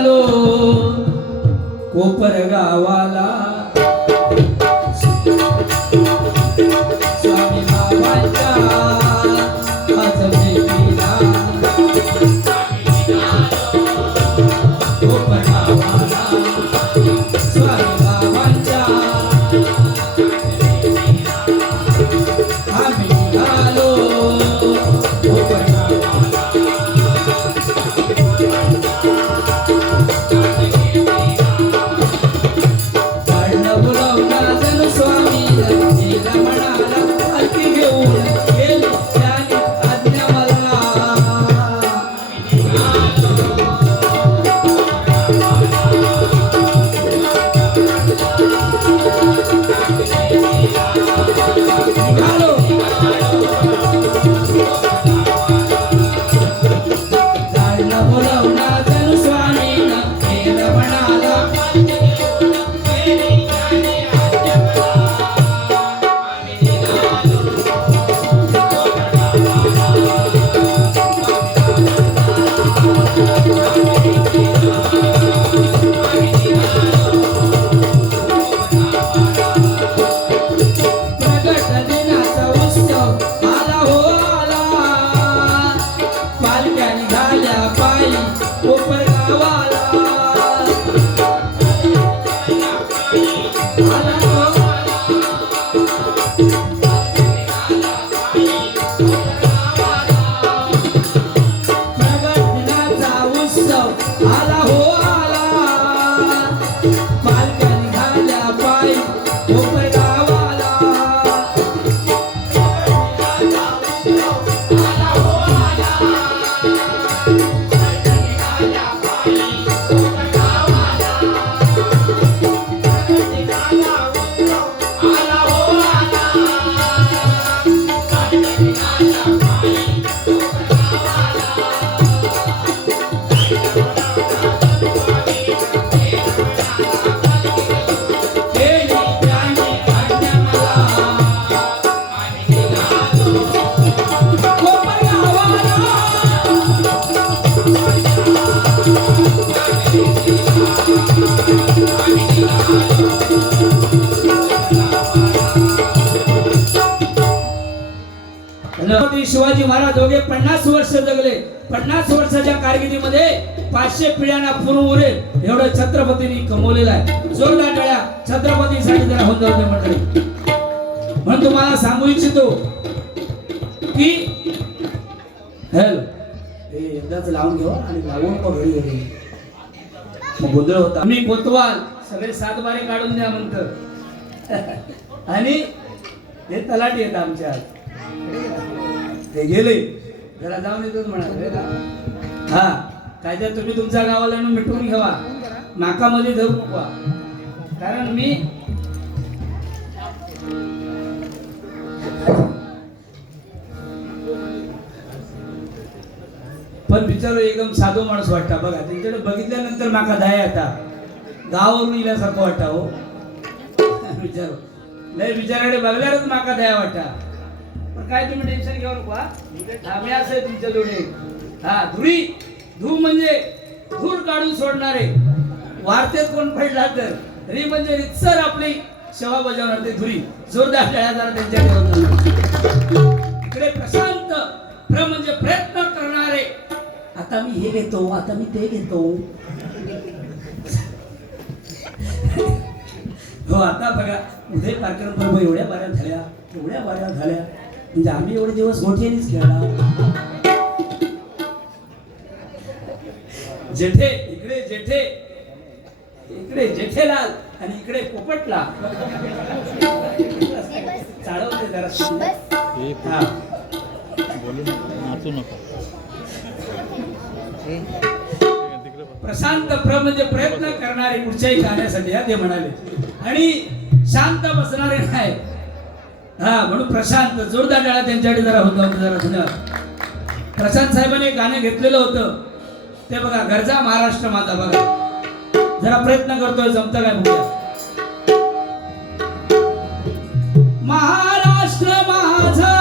निघालो कोपर गावाला स्वामी बाबांच्या आज भेटीला कोपर गावाला स्वामी बाबांच्या आम्ही निघालो कोपर शिवाजी महाराज दोघे 50 वर्ष जगले. 50 वर्षाच्या कारकिर्दीमध्ये 500 पिढ्यांना पूर्ण उरेल एवढं छत्रपतींनी कमवलेलं आहे. जोरदार टाळ्या छत्रपतींसाठी जरा होऊन जाऊ दे मंडळी. म्हणून तुम्हाला सांगू इच्छितो की हेल हे एकदाच लावून घेऊ आणि लावून मग घरी गेले मग गोंधळ होता. मी कोतवाल सगळे 7 बारे काढून द्या म्हणत आणि हे तलाठी येत आमच्या ते गेले जरा जाऊन येतोच म्हणाले हा काय तर तुम्ही तुमच्या गावाला मिटवून घ्यावा नाकामध्ये धरू नका. कारण मी पण विचारू एकदम साधो माणूस वाटता बघा. त्यांच्याकडे बघितल्यानंतर माका दया येता गावावरून इल्यासारखं वाटता हो. विचारू लय विचाराकडे बघल्यावरच माका दया वाटता. पण काय तुम्ही टेन्शन घेऊ नका. आम्ही असं आहे तुमच्या जोडे. हा धुरी धू म्हणजे धूर काढून सोडणारे. वार्तेत कोण पडला तर री म्हणजे रितसर आपली सेवा बजावणार ते धुरी. जोरदार टाळ्या जरा त्यांच्या इकडे प्रशांत प्र म्हणजे प्रयत्न करणारे. आता मी हे घेतो आता मी ते घेतो. हो आता बघा उदय पारकर प्रभू एवढ्या बाऱ्या झाल्या एवढ्या बाऱ्या झाल्या म्हणजे आम्ही एवढे दिवस मोठ्यानेच खेळला. जेठे इकडे जेठे इकडे जेठेलाल आणि इकडे पोपटला चाळवते जरा. हा प्रशांत प्र म्हणजे प्रयत्न करणारे कुठच्याही कार्यासाठी ते म्हणाले. आणि शांत बसणारे नाही. हा म्हणून प्रशांत जोरदार टाळ्या त्यांच्याकडे जरा होता जरा जुन्या. प्रशांत साहेबांनी एक गाणं घेतलेलं होतं ते बघा गरजा महाराष्ट्र माझा. बघा जरा प्रयत्न करतोय जमतं काय बघूया. महाराष्ट्र माझा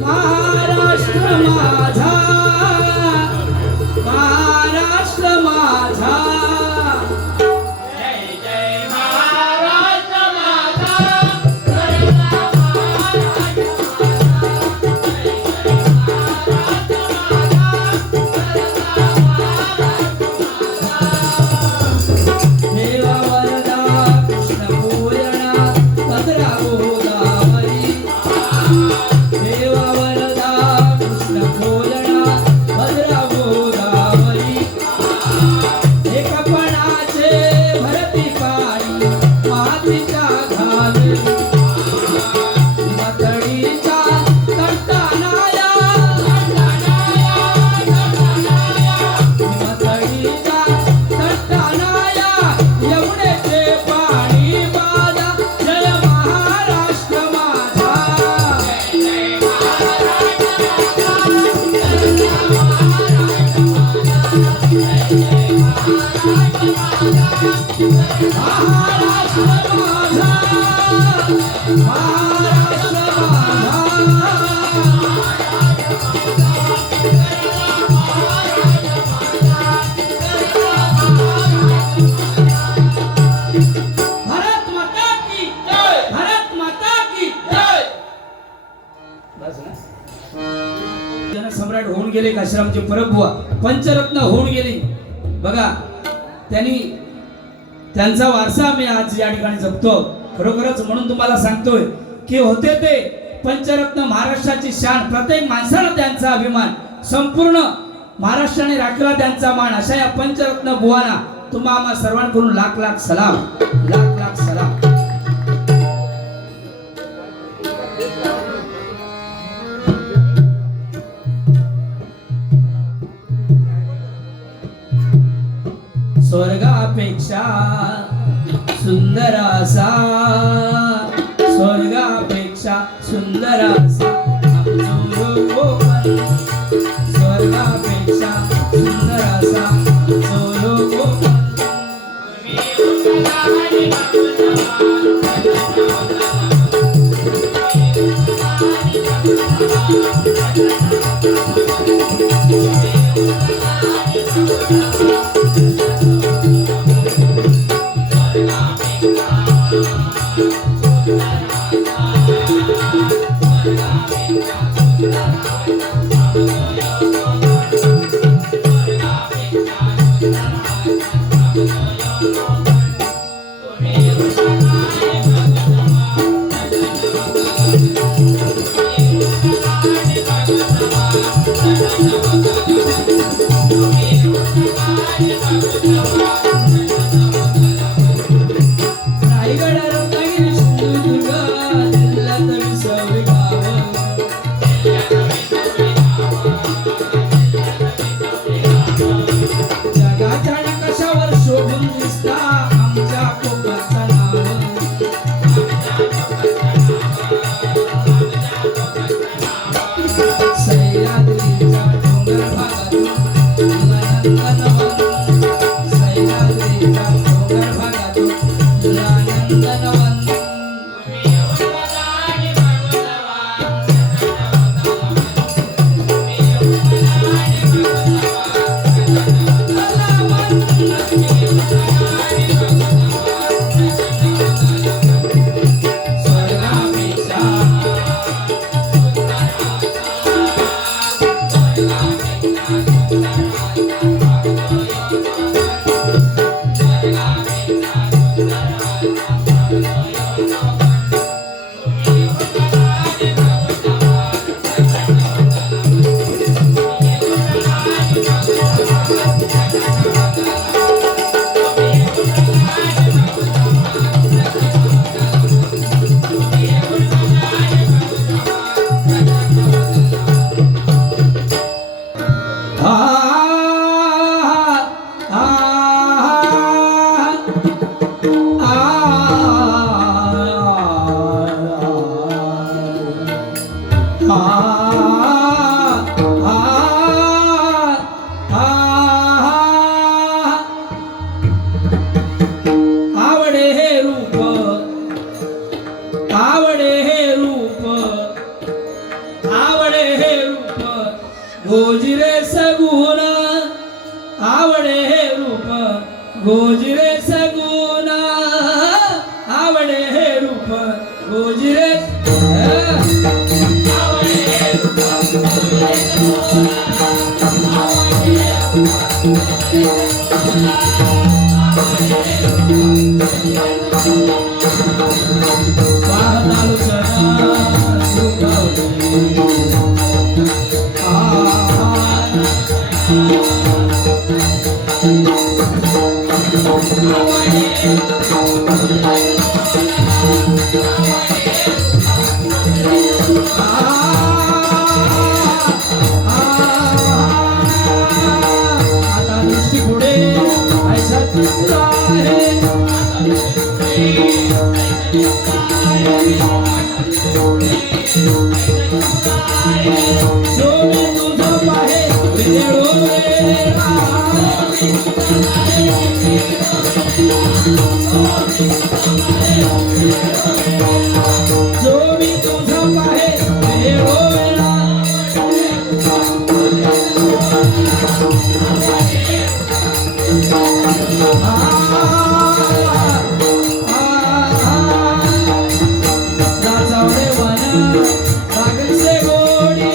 महाराष्ट्र माझा महाराष्ट्र महाराष्ट्र माझा, महाराष्ट्र भारत माता की जय, भारत माता की जय. बस ना. जनसम्राट होऊन गेले काशीरामचे परमबुवा, पंचरत्न होऊन गेली. बघा त्यांचा वारसा आम्ही आज या ठिकाणी जपतो. खरोखरच म्हणून तुम्हाला सांगतोय की होते ते पंचरत्न, महाराष्ट्राची शान. प्रत्येक माणसाला त्यांचा अभिमान, संपूर्ण महाराष्ट्राने राखला त्यांचा मान. अशा या पंचरत्न बुवांना तुम्हा आम्हा सर्वांकडून लाख लाख सलाम, लाख लाख सलाम. स्वर्गापेक्षा सुंदर असा, स्वर्गापेक्षा सुंदर असा आमचो कोकण, स्वर्गापेक्षा सुंदर असा आमचो कोकण. गोजिरे सगुण आवडे हे रूप, गोजिरे सगुण आवडे हे रूप, गोजिरे आवडे हे रूप, गोजिरे सगुण आवडे हे पाहतालु सदा सुखावले आता दृष्टी पुढे ऐसा तुला आहे, सोने तुझं पाहे विजय जो मी तुझा पाहे वेळोवेळा नाचावडे वन लागसे गोडी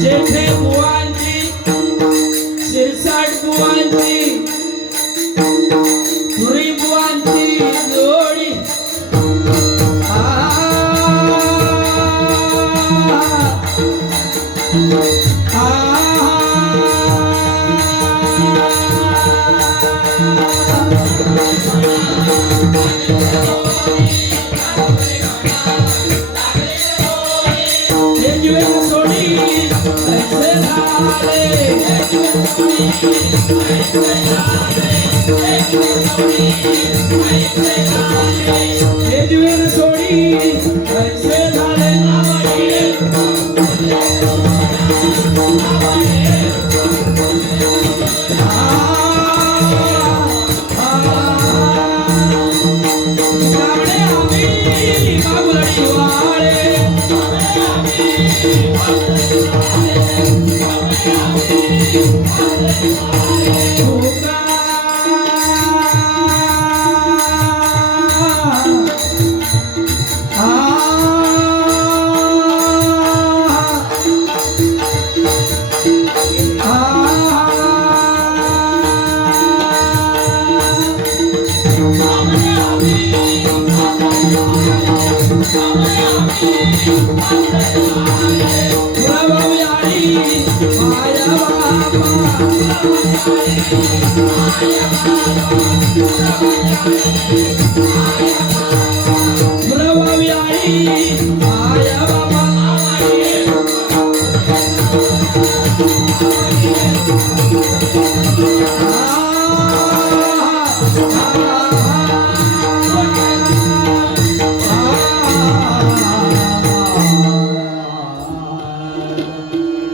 जेठे बुवांची शिरसाट बुवांची पुरी बुवांची जोडी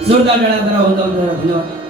जोरदार टाळ्या करा. धन्यवाद.